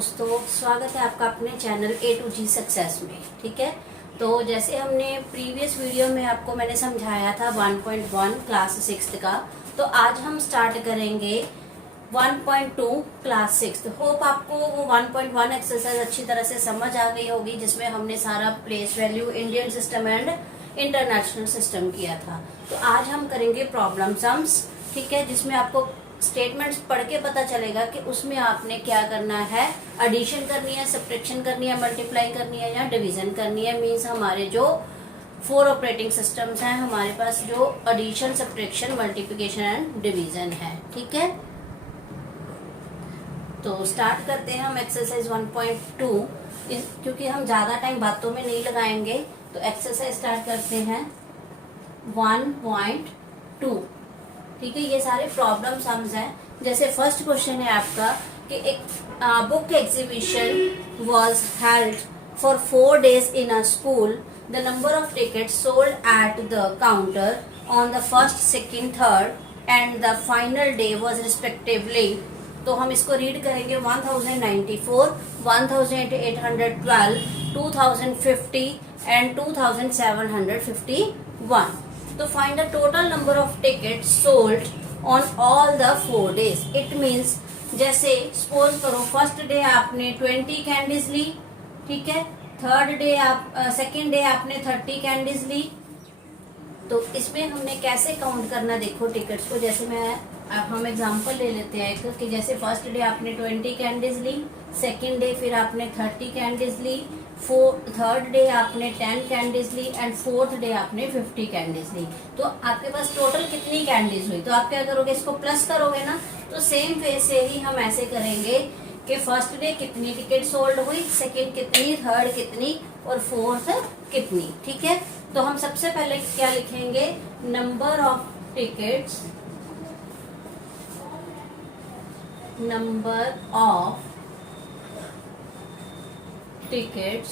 दोस्तों, स्वागत है आपका अपने channel A to G success में। ठीक है, तो जैसे हमने प्रीवियस वीडियो में आपको मैंने समझाया था 1.1 क्लास 6 का, तो आज हम स्टार्ट करेंगे 1.2 क्लास 6। होप आपको वो 1.1 एक्सरसाइज अच्छी तरह से समझ आ गई होगी, जिसमें हमने सारा place value, Indian system and international system किया था। तो आज हम करेंगे प्रॉब्लम सम्स। ठीक है, जिसमें आपको स्टेटमेंट्स पढ़ के पता चलेगा कि उसमें आपने क्या करना है, एडिशन करनी है, सब्ट्रैक्शन करनी है, मल्टीप्लाई करनी है या डिवीजन करनी है। मींस हमारे जो 4 ऑपरेटिंग सिस्टम्स हैं, हमारे पास जो addition, subtraction, multiplication and division है। ठीक है, तो स्टार्ट करते हैं हम एक्सरसाइज 1.2। क्योंकि हम ज्यादा टाइम बातों में नहीं लगाएंगे, तो एक्सरसाइज स्टार्ट करते हैं 1.2। ठीक है, ये सारे प्रॉब्लम सम्स हैं। जैसे फर्स्ट क्वेश्चन है आपका कि एक book exhibition was held for 4 days in a school. The number of tickets sold at the counter on the first, second, third and the final day was respectively. तो हम इसको read करेंगे 1094, 1812, 2050 and 2751। तो find the total number of ticket sold on all the 4 days। It means जैसे suppose करो first day आपने 20 candies ली, ठीक है, थर्ड डे सेकेंड डे आपने 30 कैंडीज ली। तो इसमें हमने कैसे काउंट करना, देखो टिकट्स को। जैसे हम एग्जांपल ले लेते हैं एक, कि जैसे फर्स्ट डे आपने 20 कैंडीज ली, सेकेंड डे फिर आपने 30 कैंडीज ली, थर्ड डे आपने 10 कैंडीज ली एंड फोर्थ डे आपने 50 कैंडीज ली। तो आपके पास टोटल कितनी कैंडीज हुई? तो आप क्या करोगे, इसको प्लस करोगे ना। तो सेम वे से ही हम ऐसे करेंगे कि फर्स्ट डे कितनी टिकट सोल्ड हुई, सेकेंड कितनी, थर्ड कितनी और फोर्थ कितनी। ठीक है, तो हम सबसे पहले क्या लिखेंगे, number of tickets, number of tickets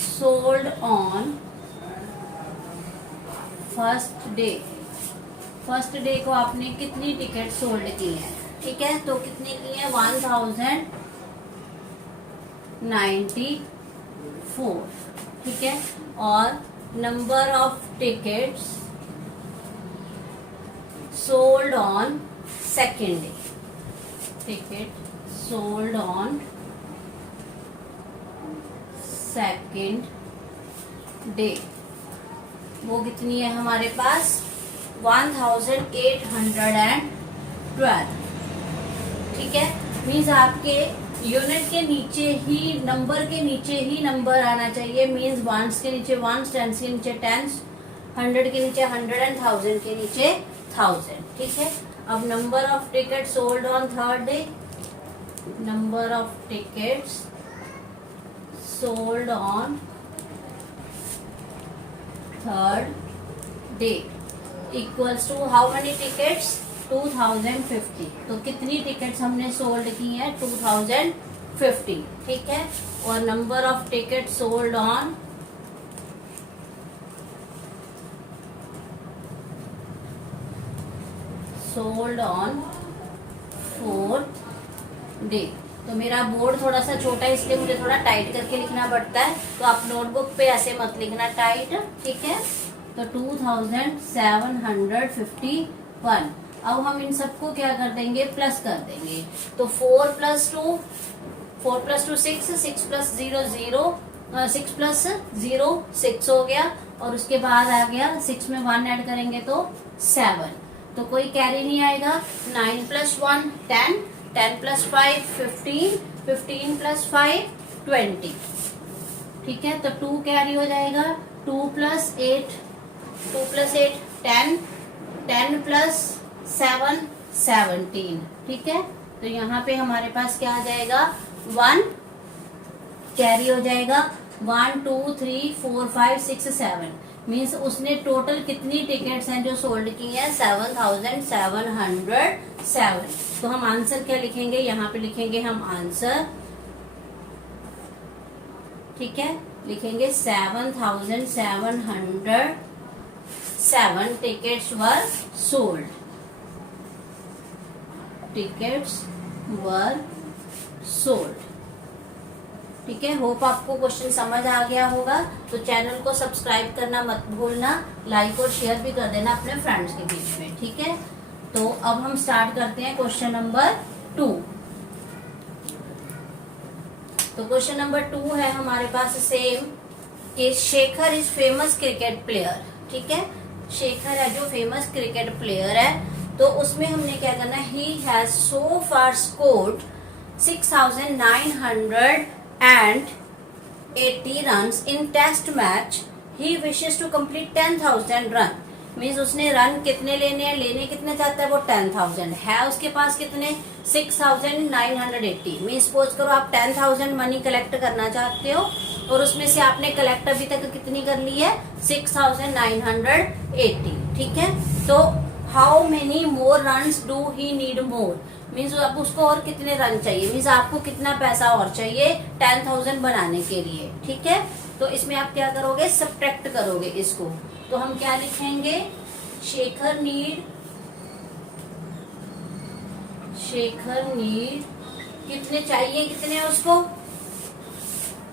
sold on first day. First day को आपने कितनी टिकट सोल्ड की है? ठीक है, तो कितनी की है, 1094। ठीक है, और number of tickets sold on second day. Ticket sold on second day, वो कितनी है हमारे पास, 1812। ठीक है, मीन्स आपके यूनिट के नीचे ही, नंबर के नीचे ही नंबर आना चाहिए। मीन्स वंस के नीचे वंस, टेंस के नीचे टेंस, 100 के नीचे 100 एंड 1000 के नीचे 1000। ठीक है, अब number of ticket sold on third day, number of tickets sold on third day equals to how many tickets, 2050। तो कितनी टिकट्स हमने सोल्ड की है, 2050। ठीक है, और number of ticket sold on fourth day. तो मेरा बोर्ड थोड़ा सा छोटा है, इसलिए मुझे थोड़ा टाइट करके लिखना पड़ता है। तो आप नोटबुक पे ऐसे मत लिखना टाइट। ठीक है, तो 2751। अब हम इन सबको क्या कर देंगे, प्लस कर देंगे। तो 4 + 2 6, 6 + 0 0, 6 + 0 6 हो गया, और उसके बाद आ गया 6 में 1 ऐड करेंगे तो 7। तो कोई कैरी नहीं आएगा। 9 + 1 10, 10 + 5 15, 15 + 5 20। ठीक है, तो 2 कैरी हो जाएगा, 2 + 8 10, 10 + 7 17। ठीक है, तो यहाँ पे हमारे पास क्या आ जाएगा, 1 कैरी हो जाएगा। 1 2 3 4 5 6 7 मीन्स उसने टोटल कितनी टिकट्स हैं जो सोल्ड की है, 7707। तो हम आंसर क्या लिखेंगे, यहाँ पे लिखेंगे हम आंसर। ठीक है, लिखेंगे 7707 tickets were sold. Tickets were sold. ठीक है, होप आपको क्वेश्चन समझ आ गया होगा। तो चैनल को सब्सक्राइब करना मत भूलना, लाइक और शेयर भी कर देना अपने फ्रेंड्स के बीच में। ठीक है, तो अब हम स्टार्ट करते हैं क्वेश्चन नंबर 2। तो क्वेश्चन नंबर 2 है हमारे पास सेम कि Shekhar is famous cricket player. ठीक है, शेखर है जो फेमस क्रिकेट प्लेयर है, तो उसमें हमने क्या करना है, he has so far scored 6,980 runs in test match. He wishes to complete 10,000 run. Means उसने रन कितने लेने हैं, लेने कितने चाहता है वो 10,000 है, उसके पास कितने 6,980। मीन्स सपोज करो आप 10,000 मनी कलेक्ट करना चाहते हो और उसमें से आपने कलेक्ट अभी तक कितनी कर ली है 6,980। ठीक है, तो how many more runs do he need more, means अब उसको और कितने रन चाहिए, मीन्स आपको कितना पैसा और चाहिए 10,000 बनाने के लिए। ठीक है, तो इसमें आप क्या करोगे, सब्ट्रैक्ट करोगे इसको। तो हम क्या लिखेंगे, शेखर नीड कितने चाहिए, कितने उसको,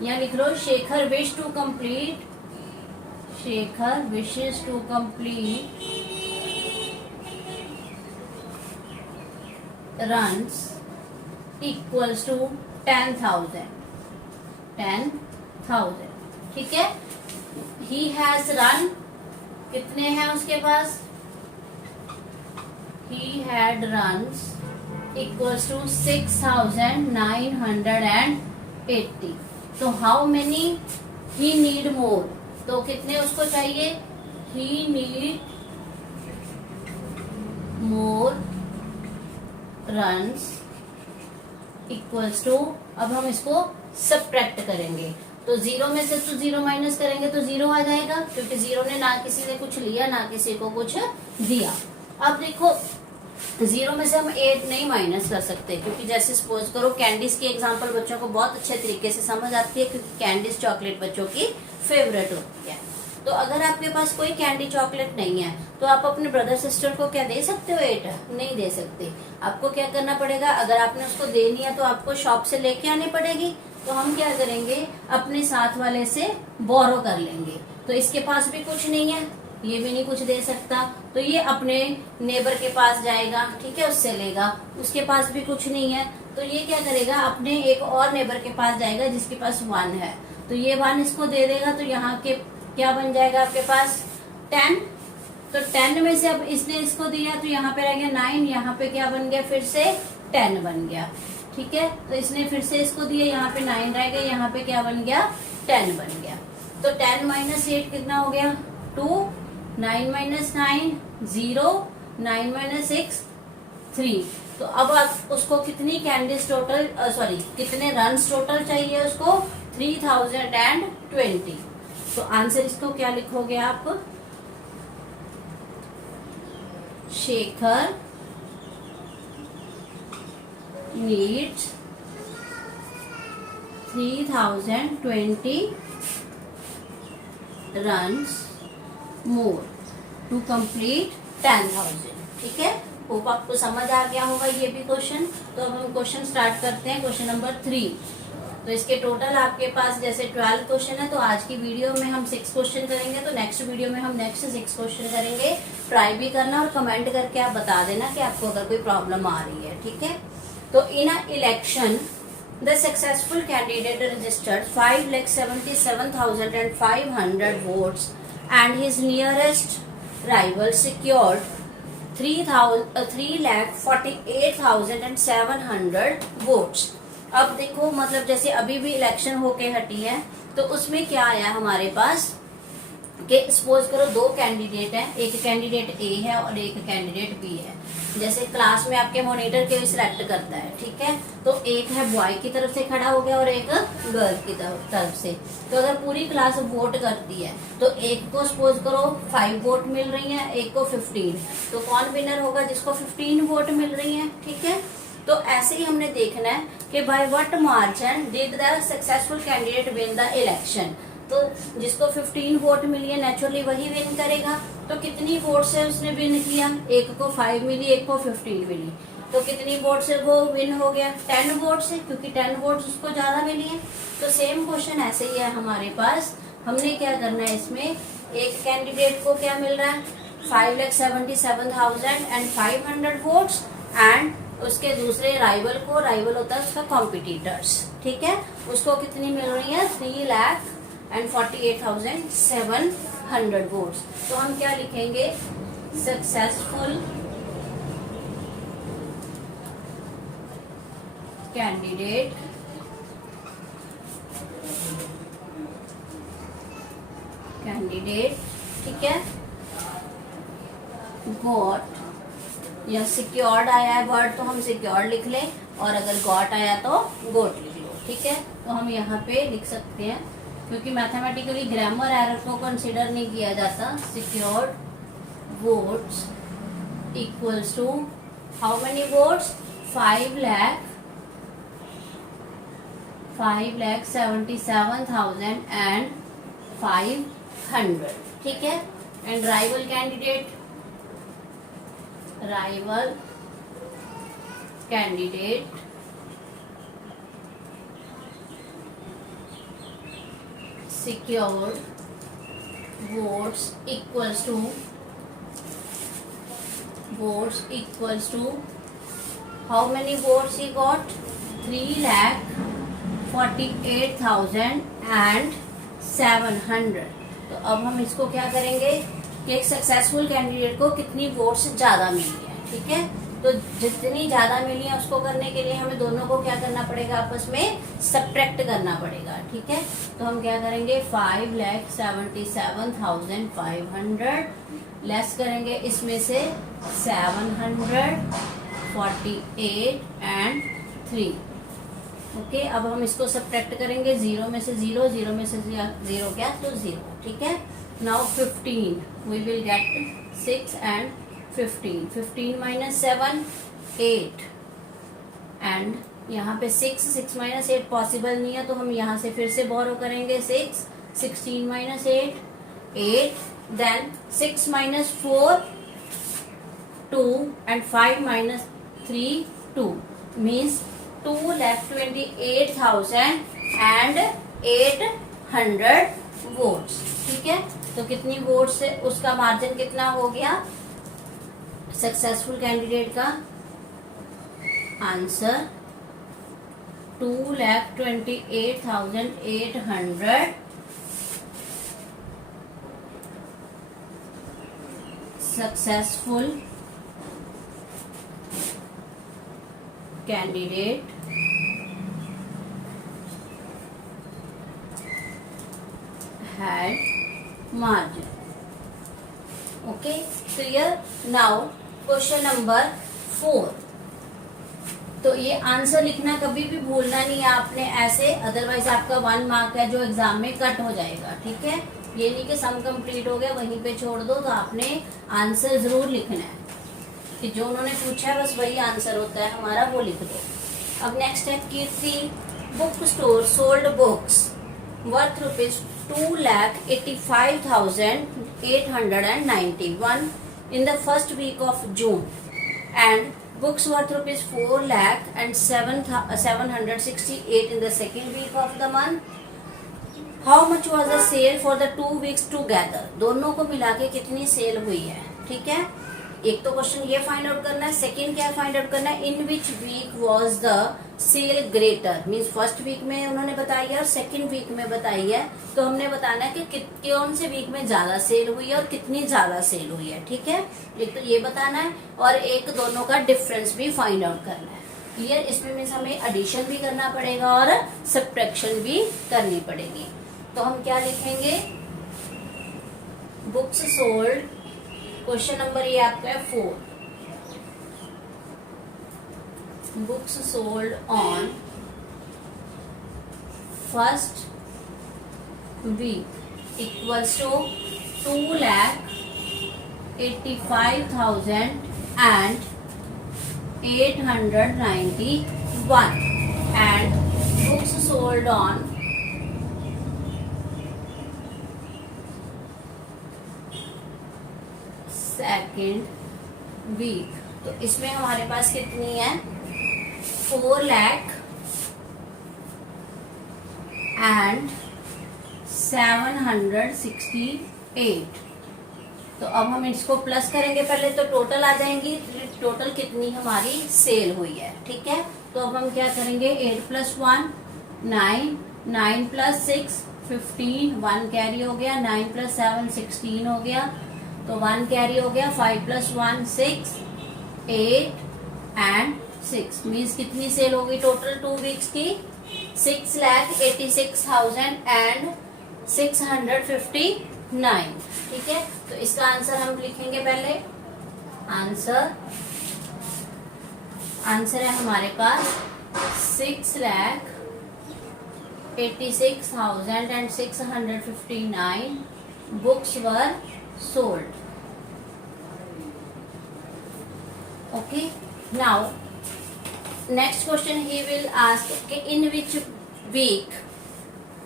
या लिख लो Shekhar wishes to complete runs equals to 10,000। ठीक है, he has run कितने हैं उसके पास, he had runs equals to 6,980। तो how many he need more, तो कितने उसको चाहिए, he need more runs equals to, अब हम इसको सब्ट्रैक्ट करेंगे। तो 0 में से तो 0 माइनस करेंगे तो 0 आ जाएगा, क्योंकि 0 ने ना किसी ने कुछ लिया ना किसी को कुछ दिया। अब देखो 0 में से हम 8 नहीं माइनस कर सकते, क्योंकि जैसे सपोज करो कैंडीज की एग्जांपल बच्चों को बहुत अच्छे तरीके से समझ आती है, क्योंकि कैंडीज चॉकलेट बच्चों की फेवरेट होती है। तो अगर आपके पास कोई कैंडी चॉकलेट नहीं है तो आप अपने ब्रदर सिस्टर को क्या दे सकते हो, 8 नहीं दे सकते। आपको क्या करना पड़ेगा, अगर आपने उसको देनी है तो आपको शॉप से लेके आनी पड़ेगी। तो हम क्या करेंगे, अपने साथ वाले से बोरो कर लेंगे। तो इसके पास भी कुछ नहीं है, ये भी नहीं कुछ दे सकता, तो ये अपने नेबर के पास जाएगा। ठीक है, उससे लेगा, उसके पास भी कुछ नहीं है, तो ये क्या करेगा, अपने एक और नेबर के पास जाएगा जिसके पास 1 है, तो ये 1 इसको दे देगा। तो यहाँ के क्या बन जाएगा आपके पास 10। तो 10 में से अब इसने इसको दिया तो यहाँ पे रह गया 9, यहाँ पे क्या बन गया फिर से 10 बन गया। ठीक है, तो इसने फिर से इसको दिया, यहाँ पे 9 रह गया, यहाँ पे क्या बन गया 10 बन गया। तो 10 माइनस 8 कितना हो गया 2, 9 माइनस 9 0, 9 माइनस 6 3। तो अब आप उसको कितनी कैंडीज टोटल कितने रन्स टोटल चाहिए उसको 3020। तो आंसर इसको क्या लिखोगे आप, Shekhar needs 3020 runs more to complete 10,000। ठीक है, होप आपको समझ आ गया होगा ये भी क्वेश्चन। तो अब हम क्वेश्चन स्टार्ट करते हैं, क्वेश्चन नंबर 3। तो इसके टोटल आपके पास जैसे 12 क्वेश्चन है, तो आज की वीडियो में हम 6 क्वेश्चन करेंगे, तो नेक्स्ट वीडियो में हम नेक्स्ट 6 क्वेश्चन करेंगे। ट्राई भी करना और कमेंट करके आप बता देना कि आपको अगर कोई प्रॉब्लम आ रही है। ठीक है, तो in a election the successful candidate registered 5,77,500 votes and his nearest rival secured 3,48,700 votes। अब देखो मतलब जैसे अभी भी इलेक्शन होके हटी है, तो उसमें क्या आया हमारे पास कि सपोज करो 2 कैंडिडेट हैं, एक कैंडिडेट ए है और एक कैंडिडेट बी है। जैसे क्लास में आपके मॉनिटर के सिलेक्ट करता है, ठीक है, तो एक है बॉय की तरफ से खड़ा हो गया और एक गर्ल की तरफ से। तो अगर पूरी क्लास वोट करती है तो एक को सपोज करो 5 वोट मिल रही है, एक को 15, तो कौन विनर होगा, जिसको 15 वोट मिल रही है। ठीक है, तो ऐसे ही हमने देखना है कि by what margin did the successful candidate win the election. तो जिसको 15 वोट मिली है नेचुरली वही विन करेगा। तो कितनी वोट से उसने विन किया, एक को 5 मिली, एक को 15 मिली। तो कितनी वोट से वो विन हो गया? 10 वोट से, क्योंकि 10 वोट उसको ज्यादा मिली है। तो सेम क्वेश्चन ऐसे ही है हमारे पास। हमने क्या करना है, इसमें एक कैंडिडेट को क्या मिल रहा है, 5,77,500 वोट्स, एंड उसके दूसरे राइवल को, राइवल होता है उसका कॉम्पिटिटर्स, ठीक है, उसको कितनी मिल रही है, 3,48,700 वोट्स। तो हम क्या लिखेंगे, सक्सेसफुल कैंडिडेट ठीक है, गॉट, या सिक्योर्ड आया है वर्ड तो हम सिक्योर्ड लिख लें, और अगर गॉट आया तो गोट लिख लो, ठीक है। तो हम यहाँ पे लिख सकते हैं, क्योंकि मैथमेटिकली ग्रामर एरर को कंसिडर नहीं किया जाता। Secured votes equals to how many votes, 5,77,500, ठीक है। And rival candidate secured votes equals to how many votes he got, 3,48,700। तो अब हम इसको क्या करेंगे कि एक सक्सेसफुल कैंडिडेट को कितनी वोट्स ज्यादा मिली है, ठीक है। तो जितनी ज्यादा मिली है उसको करने के लिए हमें दोनों को क्या करना पड़ेगा, आपस में सब्ट्रैक्ट करना पड़ेगा, ठीक है। तो हम क्या करेंगे, 5,77,500 लेस करेंगे इसमें से 748 एंड 3। ओके, अब हम इसको सब्ट्रैक्ट करेंगे, 0 में से 0, 0 में से 0 क्या, तो 0, ठीक है। Now 15 we will get 6 and 15 minus 7 8, and यहाँ पे 6 माइनस 8 पॉसिबल नहीं है, तो हम यहाँ से फिर से बोरो करेंगे 6, 16 minus 8 8, then 6 minus 4 2, and 5 minus 3 2, means 2,28,800 votes, ठीक है। तो कितनी वोट्स से उसका मार्जिन कितना हो गया, सक्सेसफुल कैंडिडेट का answer 2,28,800 successful candidate had margin. Okay, clear? Now question number 4। तो ये आंसर लिखना कभी भी भूलना नहीं है आपने ऐसे, अदरवाइज आपका 1 मार्क है जो एग्जाम में कट हो जाएगा, ठीक है। ये नहीं कि सम कंप्लीट हो गया वहीं पे छोड़ दो, तो आपने आंसर जरूर लिखना है, कि जो उन्होंने पूछा है बस वही आंसर होता है हमारा, वो लिख दो। अब नेक्स्ट है, Kirti book store sold books worth ₹2,85,891 in the first week of June, and books worth ₹4,07,768 in the second week of the month. How much was the sale for the 2 weeks together? दोनों को मिला के कितनी cell हुई है, ठीक है। एक तो क्वेश्चन ये फाइंड आउट करना है, सेकंड क्या फाइंड आउट करना है, in which week was the sale greater, means first week में उन्होंने बताई है और सेकंड वीक में बताई है, तो हमने बताना है कि कौन से वीक में ज्यादा सेल हुई है और कितनी ज्यादा सेल हुई है, ठीक है। एक तो ये बताना है और एक दोनों का डिफरेंस भी फाइंड आउट करना है, क्लियर। इसमें मीन्स हमें एडिशन भी करना पड़ेगा और सब्ट्रैक्शन भी करनी पड़ेगी। तो हम क्या लिखेंगे, बुक्स सोल्ड, क्वेश्चन नंबर ये आपका है 4, books sold on first week equals to 2,85,891 and books sold on second week तो इसमें हमारे पास कितनी है 4,768। तो अब हम इसको प्लस करेंगे पहले, तो टोटल आ जाएंगी। टोटल कितनी हमारी सेल हुई है, ठीक है। तो अब हम क्या करेंगे 8 + 1 9, 9 + 6 15, 1 कैरी हो गया, 9 + 7 16 हो गया, तो 1 कैरी हो गया, 5 + 1 6 8 एंड 6 मीन्स कितनी सेल होगी टोटल 2 वीक्स की 6,86,659, ठीक है। तो इसका आंसर हम लिखेंगे पहले। आंसर है हमारे पास 6,86,659 books were sold. Okay, now next question he will ask कि in which week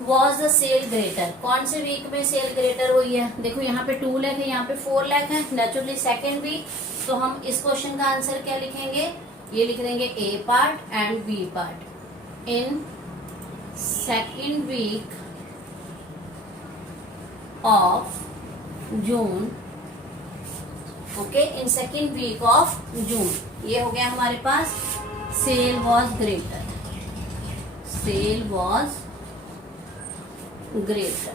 was the sale greater, कौन से वीक में सेल ग्रेटर हुई है। देखो यहाँ पे 2 लाख है, यहाँ पे 4 लाख है, नेचुरली सेकेंड वीक। तो हम इस क्वेश्चन का आंसर क्या लिखेंगे, ये लिख देंगे A part and B part. In second week of June, okay, in second week of June, ये हो गया हमारे पास sale was greater, sale was greater.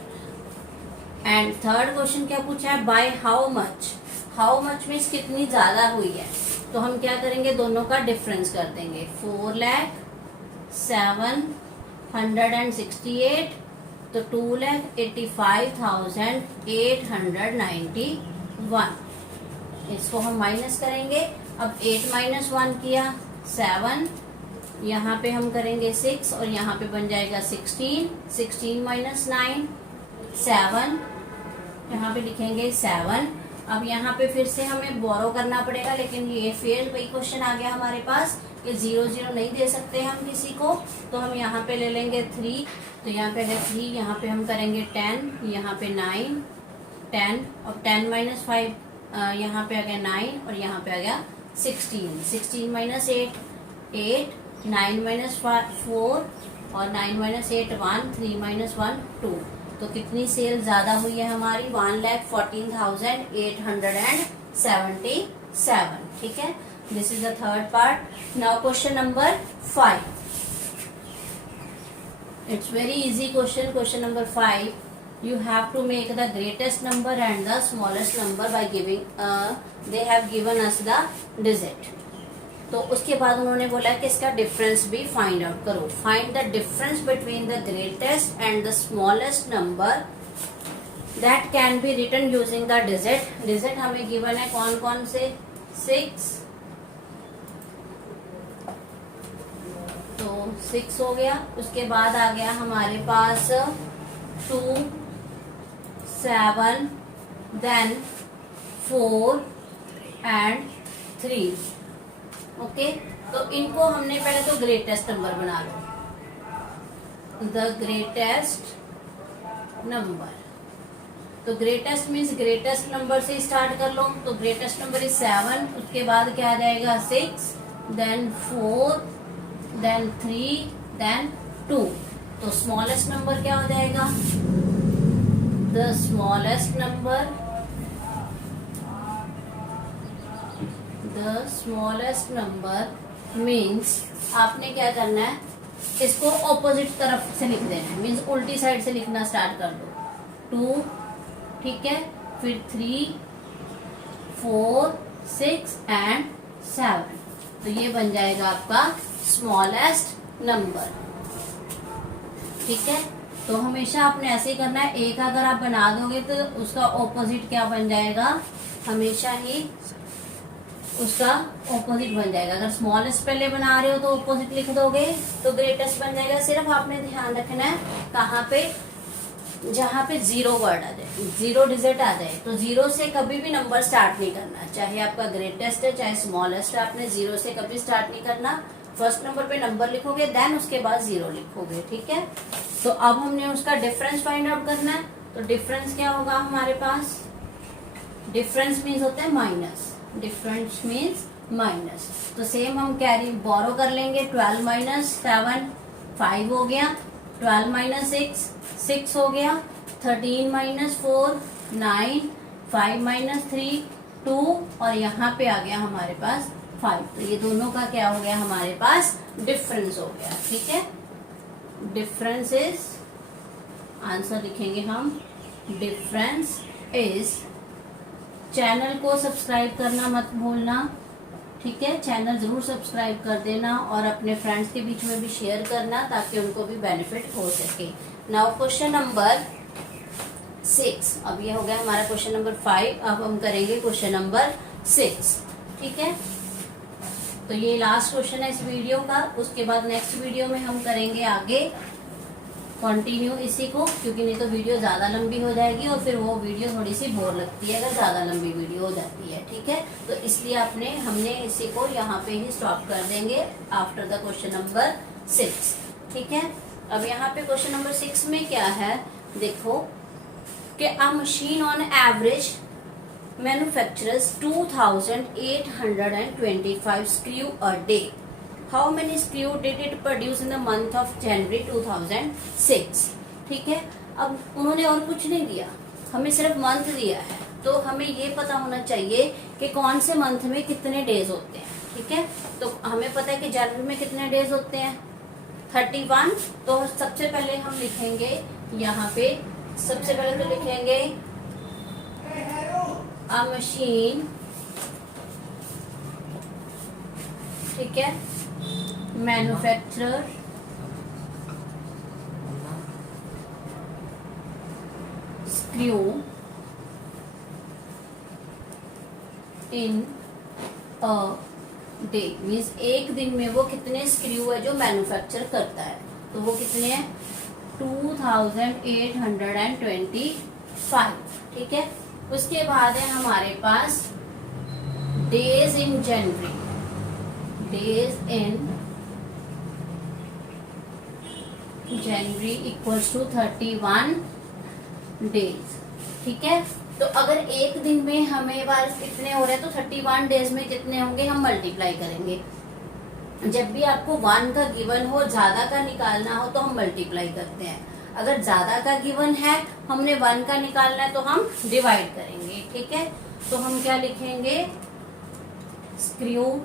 And third question क्या पूछा है, by how much. How much means कितनी ज्यादा हुई है। तो हम क्या करेंगे, दोनों का डिफरेंस कर देंगे। 4,07,68 तो 2,85,891, इसको हम माइनस करेंगे। अब 8 - 1 किया 7, यहाँ पे हम करेंगे 6 और यहाँ पे बन जाएगा 16, 16 - 9 7, यहाँ पे लिखेंगे 7। अब यहाँ पे फिर से हमें बोरो करना पड़ेगा, लेकिन ये फिर वही क्वेश्चन आ गया हमारे पास कि 0 0 नहीं दे सकते हम किसी को, तो हम यहाँ पे ले लेंगे 3, तो यहाँ पे है 3, यहाँ पे हम करेंगे 10, यहाँ पे 9 10 और 10 - 5 यहाँ पे आ गया 9 और यहाँ पे आ गया 16, 16 - 8 8, 9 - 4 और 9 - 8 1, 3 - 1 2। तो कितनी सेल ज्यादा हुई है हमारी 1,14,877, ठीक है। This is the third part. Now question number 5, it's very easy question. Question number 5, you have to make the greatest number and the smallest number by giving they have given us the digit। तो उसके बाद उन्होंने बोला कि इसका difference भी find out करो। Find the difference between the greatest and the smallest number that can be written using the digit. Digit हमें गिवन है कौन कौन से 6, तो 6 हो गया। उसके बाद आ गया हमारे पास 2 7 देन 4 एंड 3, ओके। तो इनको हमने पहले तो ग्रेटेस्ट नंबर बना लो, द ग्रेटेस्ट नंबर। तो ग्रेटेस्ट मीन्स ग्रेटेस्ट नंबर से स्टार्ट कर लो, तो ग्रेटेस्ट नंबर इज 7, उसके बाद क्या आ जाएगा 6 देन 4 देन 3 देन 2। तो स्मॉलेस्ट नंबर क्या हो जाएगा, the smallest number means आपने क्या करना है, इसको ऑपोजिट तरफ से लिख देना है, मीन्स उल्टी साइड से लिखना स्टार्ट कर दो। 2, ठीक है, फिर 3 4 6 एंड 7, तो ये बन जाएगा आपका स्मॉलेस्ट नंबर, ठीक है। तो हमेशा आपने ऐसे ही करना है। एक अगर आप बना दोगे तो उसका ऑपोजिट क्या बन जाएगा, हमेशा ही उसका ऑपोजिट बन जाएगा। अगर स्मॉलेस्ट पहले बना रहे हो तो ऑपोजिट लिख दोगे तो ग्रेटेस्ट बन जाएगा। सिर्फ आपने ध्यान रखना है कहाँ पे, जहाँ पे 0 वर्ड आ जाए, 0 डिजिट आ जाए, तो 0 से कभी भी नंबर स्टार्ट नहीं करना। चाहे आपका ग्रेटेस्ट है चाहे स्मॉलेस्ट है, आपने 0 से कभी स्टार्ट नहीं करना। फर्स्ट नंबर पे नंबर लिखोगे देन उसके बाद 0 लिखोगे, ठीक है। तो अब हमने उसका डिफरेंस फाइंड आउट करना है। तो डिफरेंस क्या होगा हमारे पास, डिफरेंस मीन्स होता है माइनस, डिफरेंस मीन्स माइनस, तो सेम हम कैरी बोरो कर लेंगे। 12 माइनस 7 5 हो गया, 12 माइनस 6 6 हो गया, 13 माइनस 4 9, 5 माइनस 3 2, और यहाँ पे आ गया हमारे पास 5। तो ये दोनों का क्या हो गया हमारे पास डिफरेंस हो गया। ठीक है, डिफरेंस इज, आंसर लिखेंगे हम, डिफरेंस इज, चैनल को सब्सक्राइब करना मत भूलना। ठीक है, चैनल जरूर सब्सक्राइब कर देना और अपने फ्रेंड्स के बीच में भी शेयर करना ताकि उनको भी बेनिफिट हो सके। नाउ क्वेश्चन नंबर 6, अब ये हो गया हमारा क्वेश्चन नंबर 5। अब हम करेंगे क्वेश्चन नंबर 6। ठीक है, तो ये लास्ट क्वेश्चन है इस वीडियो का। उसके बाद नेक्स्ट वीडियो में हम करेंगे आगे कंटिन्यू इसी को, क्योंकि नहीं तो वीडियो ज्यादा लंबी हो जाएगी और फिर वो वीडियो थोड़ी सी बोर लगती है अगर ज्यादा लंबी वीडियो हो जाती है। ठीक है, तो इसलिए हमने इसी को यहाँ पे ही स्टॉप कर देंगे आफ्टर द क्वेश्चन नंबर 6। ठीक है, अब यहाँ पे क्वेश्चन नंबर 6 में क्या है, देखो कि अ machine on average manufactures 2825 screw a day. How many screw did it produce in the month of January 2006? ठीक है, अब उन्होंने और कुछ नहीं दिया, हमें सिर्फ मंथ दिया है, तो हमें ये पता होना चाहिए कि कौन से मंथ में कितने डेज होते हैं। ठीक है, तो हमें पता है कि जनवरी में कितने डेज होते हैं 31। तो सबसे पहले हम लिखेंगे यहाँ पे, सबसे पहले तो लिखेंगे a machine, ठीक है, manufacturer screw in a day, means एक दिन में वो कितने स्क्रू है जो मैन्युफैक्चर करता है, तो वो कितने हैं 2825। ठीक है, उसके बाद है हमारे पास days in January, days in January equals to 31 days. ठीक है, तो अगर एक दिन में हमें बार कितने हो रहे हैं तो 31 डेज में कितने होंगे हम मल्टीप्लाई करेंगे। जब भी आपको 1 का गिवन हो, ज्यादा का निकालना हो तो हम मल्टीप्लाई करते हैं। अगर ज्यादा का गिवन है, हमने 1 का निकालना है तो हम डिवाइड करेंगे। ठीक है, तो हम क्या लिखेंगे, screw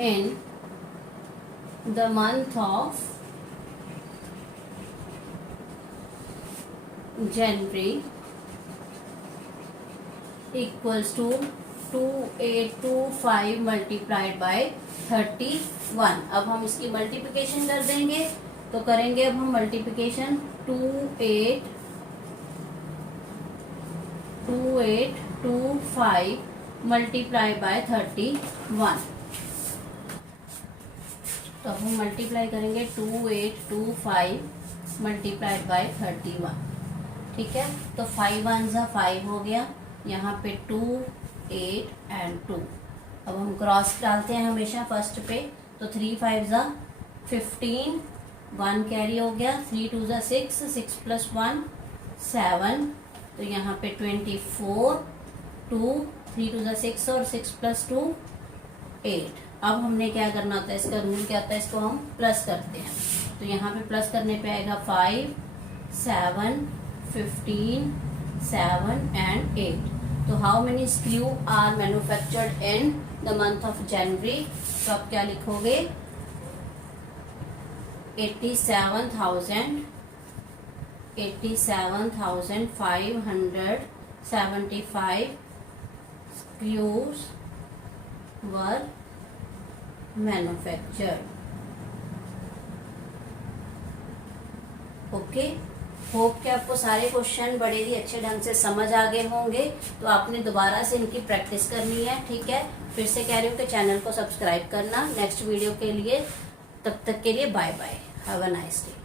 in the month of January equals to 2825 multiplied by 31। अब हम इसकी मल्टीप्लिकेशन कर देंगे, तो करेंगे अब हम मल्टीप्लिकेशन 2825 मल्टीप्लाई बाय 31। तो अब हम मल्टीप्लाई करेंगे 2825 मल्टीप्लाइड बाय 31। ठीक है, तो 5 1 जा 5 हो गया, यहाँ पे 2 8 एंड 2। अब हम क्रॉस डालते हैं हमेशा फर्स्ट पे, तो 3 5 जा 15, 1 कैरी हो गया, 3 2 जा 6, 6 प्लस 1 7, तो यहाँ पे 24, 2 3 2 जा 6 और 6 प्लस 2 8। अब हमने क्या करना होता है, इसका रूल क्या होता है, इसको हम प्लस करते हैं, तो यहाँ पे प्लस करने पे आएगा 5 7 15 7 एंड 8। तो how many screws are manufactured in the month of January, तो आप क्या लिखोगे 87,575 screws were manufactured. Okay, hope कि आपको सारे क्वेश्चन बड़े ही अच्छे ढंग से समझ आ गए होंगे। तो आपने दोबारा से इनकी प्रैक्टिस करनी है। ठीक है, फिर से कह रही हूँ कि चैनल को सब्सक्राइब करना नेक्स्ट वीडियो के लिए। तब तक के लिए bye bye, have a nice day.